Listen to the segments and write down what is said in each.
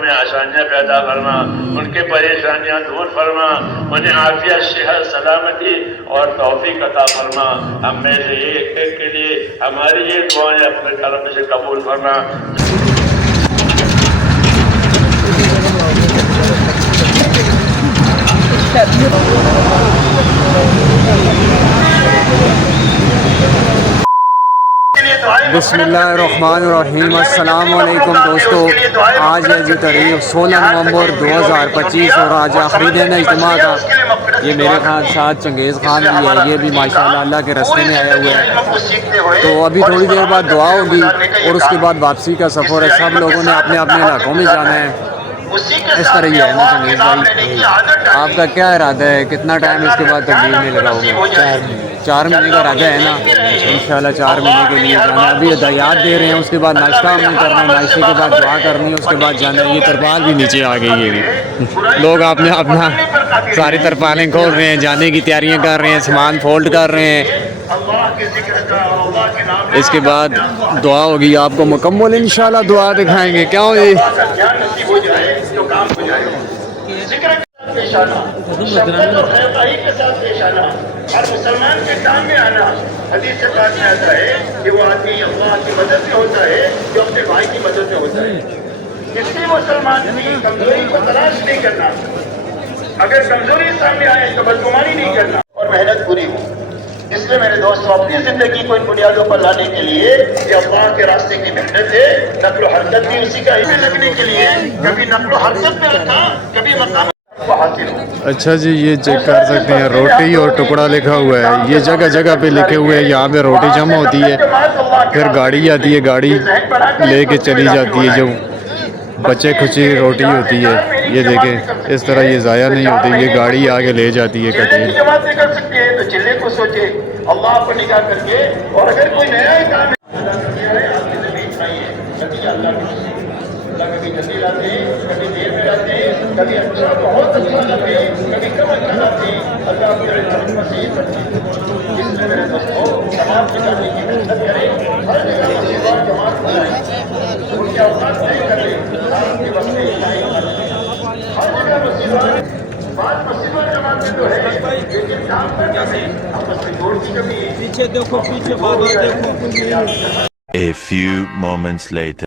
में आसानियाँ पैदा फरमा, उनके परेशानियाँ दूर फरमा, उन्हें आफियत सेहत सलामती और तौफीक अता फरमा। हम में से एक एक के लिए हमारी ये दुआएं अपने तरफ से कबूल फरमा। बिस्मिल्लाहिर्रहमानिर्रहीम। अस्सलाम वालेकुम दोस्तों, आज है जी तारीख 16 नवंबर 2025 और आज आखिरी दिन है इज्तिमा का। ये मेरे साथ चंगेज़ खान भी है, ये भी माशाल्लाह अल्लाह के रास्ते में आया हुआ है। तो अभी थोड़ी देर बाद दुआ होगी और उसके बाद वापसी का सफ़र है। सब लोगों ने अपने अपने इलाकों में जाना है। इस तरह ही है ना चंगेज़ भाई, आपका क्या इरादा है, कितना टाइम इसके बाद तब्दील में लगाओगे? 4 महीने का इरादा है ना, इंशाल्लाह 4 महीने के लिए जाना है। अभी हदायत दे रहे हैं, उसके बाद नाश्ता हमने करना है, नाश्ते के बाद दुआ करनी है, उसके बाद जाना है। ये तरपाल भी नीचे आ गई है, लोग आपने अपना सारी तरपालें खोल रहे हैं, जाने की तैयारियां कर रहे हैं, सामान फोल्ड कर रहे हैं। इसके बाद दुआ होगी, आपको मुकम्मल इंशाल्लाह दुआ दिखाएंगे। क्या हो जी? हर मुसलमान के काम में आना। हदीस से पाक में आता है कि वो आदमी अल्लाह की मदद में होता है जो अपने भाई की मदद में होता है। किसी मुसलमान की कमजोरी को तलाश नहीं करना, अगर कमजोरी सामने आए तो बदगुमानी नहीं करना और मेहनत पूरी हो। इसलिए मेरे दोस्तों, अपनी जिंदगी को इन बुनियादों पर लाने के लिए ये अल्लाह के रास्ते की मेहनत है। नक्ल हरकत भी उसी का इसमें लगने के लिए कभी नक्ल हरकत में रखा, कभी मकाम। अच्छा जी, ये चेक कर सकते हैं, रोटी और टुकड़ा लिखा हुआ है। ये जगह जगह पे लिखे हुए हैं। यहाँ पे रोटी जमा होती है, फिर गाड़ी आती है, गाड़ी लेके चली जाती है। जो बचे खुची रोटी होती है, ये देखें, इस तरह ये ज़ाया नहीं होती, ये गाड़ी आगे ले जाती है। कर सकते हैं तो चिल्ले को सोचे अल्लाह को निगाह करके। और अगर कोई नया काम कभी जल्दी लाते हैं, कभी देर में लाते हैं, कभी अच्छा बहुत अच्छा लाते हैं, कभी कम अच्छा लाते हैं। अल्लाह इसलिए मेरे दोस्तों, तमाम निकालने की मेहनत करें, हर जगह मसीबा जमात बनाएं, उनके औकात तय करें, आपके बस्ते हर जगह मसीबा। बात मसीबा जमाते तो है, लेकिन काम पर करें, आपस में जोड़ की कमी। पीछे देखो, पीछे बाबा देखो। A few moments later.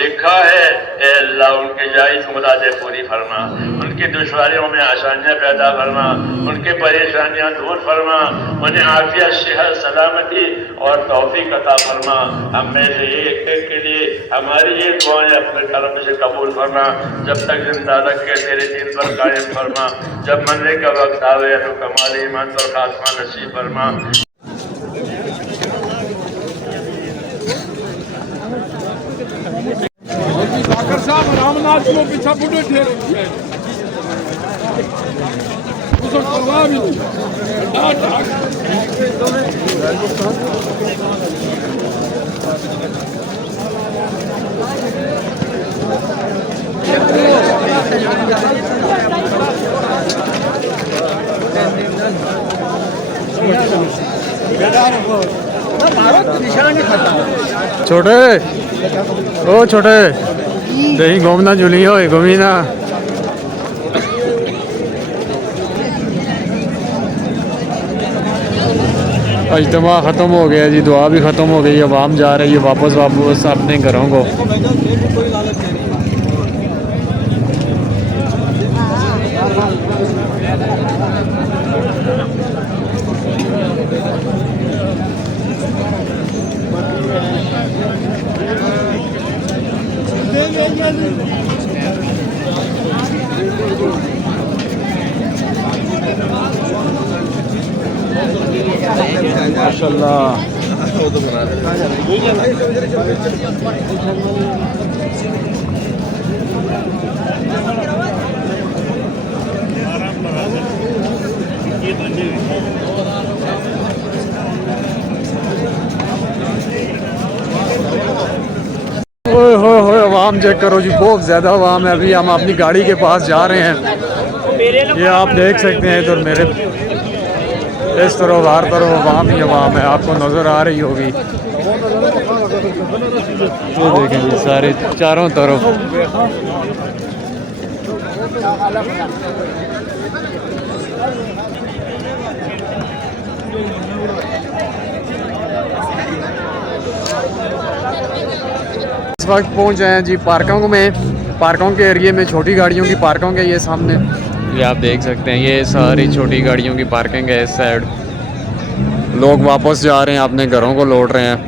लिखा है ए अल्लाह उनके जायज़ मुरादें पूरी फरमा, उनकी दुश्वारियों में आसानियाँ पैदा फरमा, उनके परेशानियाँ दूर फरमा, उन्हें आफियत सेहत सलामती और तौफीक अता फरमा। हम में से एक एक के लिए हमारी ये दुआएं अपने करम से कबूल फरमा। जब तक जिंदा रख के तेरे दिन पर कायम फरमा। जब मरने का वक्त आवे तो कमाल ईमान पर खात्मा नसीब फरमा। रामनाथ को पीछा बुढ़े ठहरे उसको परवाह भी नहीं। छोटे ओ छोटे दही घूमना जुली हो घूमी ना। इज्तिमा ख़त्म हो गया जी, दुआ भी ख़त्म हो गई। अब आम जा रही है वापस अपने घरों को। माशाल्लाह ओए होए होए आवाम चेक करो जी, बहुत ज़्यादा आवाम है। अभी हम अपनी गाड़ी के पास जा रहे हैं। ये आप देख सकते हैं इधर मेरे इस तरफ हर तरफ आवाम ही आवाम है, आपको नज़र आ रही होगी। तो देखें जी सारे चारों तरफ। इस वक्त पहुंच आए हैं जी पार्कों में। पार्कों के एरिए में छोटी गाड़ियों की पार्कों है ये सामने, ये आप देख सकते हैं। ये सारी छोटी गाड़ियों की पार्किंग है इस साइड। लोग वापस जा रहे हैं, अपने घरों को लौट रहे हैं।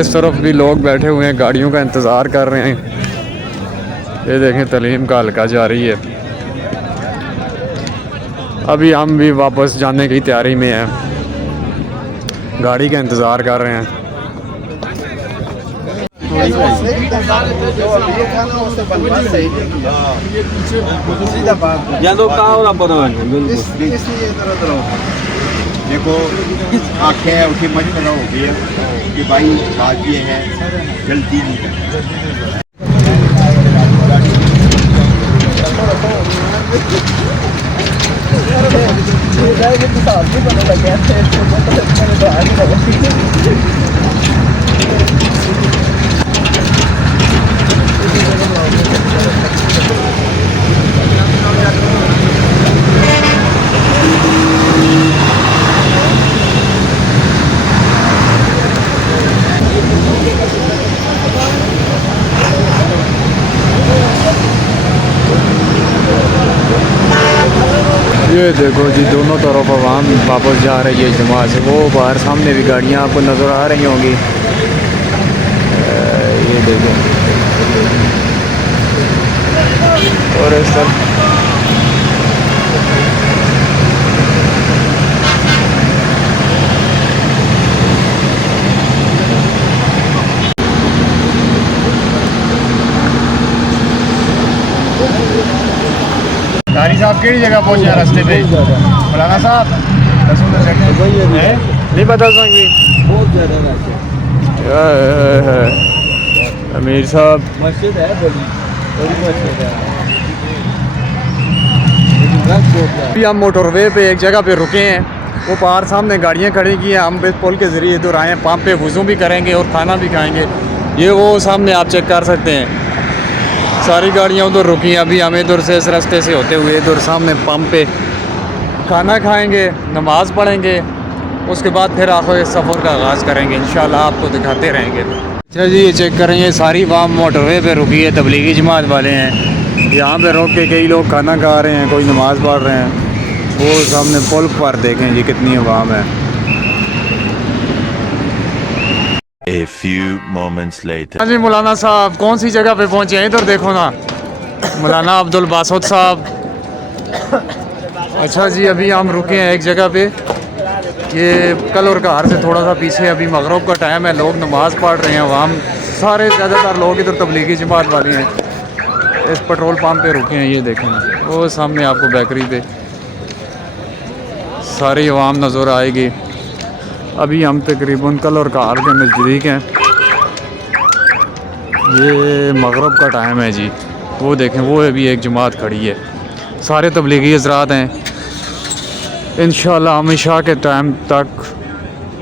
इस तरफ भी लोग बैठे हुए हैं, गाड़ियों का इंतज़ार कर रहे हैं। ये देखें तलीम का हल्का जारी है। अभी हम भी वापस जाने की तैयारी में हैं, गाड़ी का इंतज़ार कर रहे हैं। देखो आंखें उठी मजबूर हो गई है कि भाई बात ये है जल्दी नहीं करना। ये देखो जी दोनों तरफ आवाम वापस जा रही है जमात से। वो बाहर सामने भी गाड़ियाँ आपको नज़र आ रही होंगी। ये देखो और इस तरफ कारी साहब केड़ी जगह पहुंचे हैं रास्ते पे? मौलाना साहब नहीं बता सकती। अमीर साहब मस्जिद है बड़ी मस्जिद है। अभी हम मोटरवे पे एक जगह पे रुके हैं। वो बाहर सामने गाड़ियाँ खड़ी की हैं। हम इस पुल के ज़रिए इधर आए हैं। पंप पे वज़ू भी करेंगे और खाना भी खाएंगे। ये वो सामने आप चेक कर सकते हैं, सारी गाड़ियाँ उधर रुकी हैं। अभी हम इधर से इस रास्ते से होते हुए इधर सामने पंप पे खाना खाएंगे, नमाज़ पढ़ेंगे, उसके बाद फिर आखिर सफ़र का आगाज़ करेंगे। इंशाल्लाह आपको दिखाते रहेंगे। अच्छा जी, ये चेक करेंगे सारी वाम मोटरवे पे रुकी है। तबलीगी जमात वाले हैं। यहाँ पे रुक के कई लोग खाना खा रहे हैं, कोई नमाज़ पढ़ रहे हैं। वो सामने पुल पर देखें जी कितनी आवाम है। A few moments later. हाँ जी मौलाना साहब कौन सी जगह पे पहुँचे हैं? इधर देखो ना, मौलाना अब्दुल बासुत साहब। अच्छा जी, अभी हम रुके हैं एक जगह पे। ये कल और कहार से थोड़ा सा पीछे। अभी मगरिब का टाइम है, लोग नमाज़ पढ़ रहे हैं। वहाँ सारे ज़्यादातर लोग इधर तबलीगी जमात वाले हैं। इस पेट्रोल पंप पे रुके हैं। ये देखें ना, वो सामने आपको बेकरी पे सारी आवाम नज़र आएगी। अभी हम तकरीबन कल और कहार के नज़दीक हैं। ये मगरिब का टाइम है जी। वो देखें, वो अभी एक जमात खड़ी है, सारे तबलीगी हज़रात हैं। इंशाल्लाह हम इशा के टाइम तक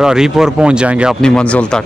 हरीपुर पहुंच जाएंगे अपनी मंजिल तक।